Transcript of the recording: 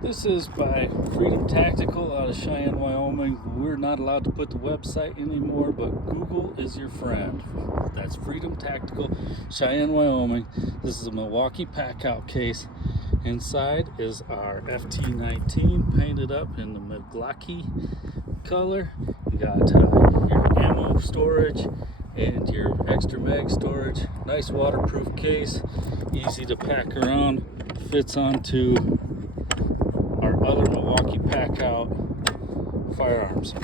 This is by Freedom Tactical out of Cheyenne, Wyoming. We're not allowed to put the website anymore, but Google is your friend. That's Freedom Tactical, Cheyenne, Wyoming. This is a Milwaukee pack-out case. Inside is our FT19 painted up in the milglockee color. You got your ammo storage and your extra mag storage. Nice waterproof case, easy to pack around, fits onto our other Milwaukee pack-out firearms.